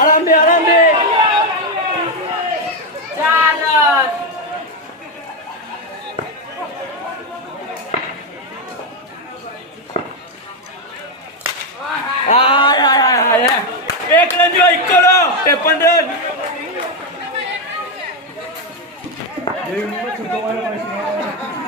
आराम दे आराम दे एक रन जो इक्कल टेपन रन. पाहिजे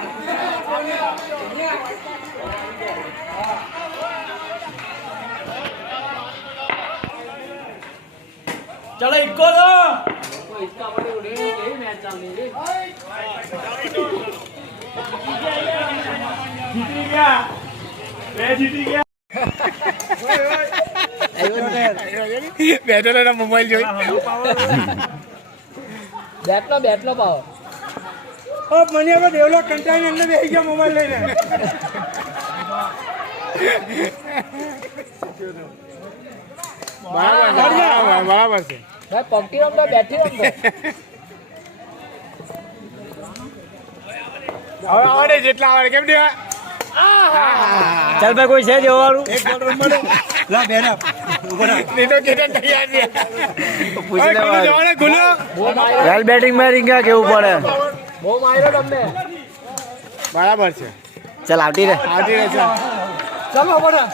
મેચ ચાલની રે જીતી ગયા બે જીતી ગયા બેઠો મોબાઈલ જોઈ બેટલો બેટનો પાવો મને હવે દેવલો કંટાઈને અંદર બેસી ગયા મોબાઈલ લઈને. બરાબર બરાબર છે. ભાઈ પગટી રમતો બેઠી રમતો. હવે આવડે જેટલા આવડે. કેમ દેવા ચાલ ભાઈ કોઈ છે દેવાનું એક બોલ રમવાનું લા બેરા નહીં તો કેટન તૈયાર છે. પૂછી હવે જવાને માર્યો. વેલ બેટિંગમાં રીંગા કેવું પડે? બહુ માર્યો તમને. બરાબર છે. ચાલ આવતી રે આવતી રહે ચાલ. ચાલો બડા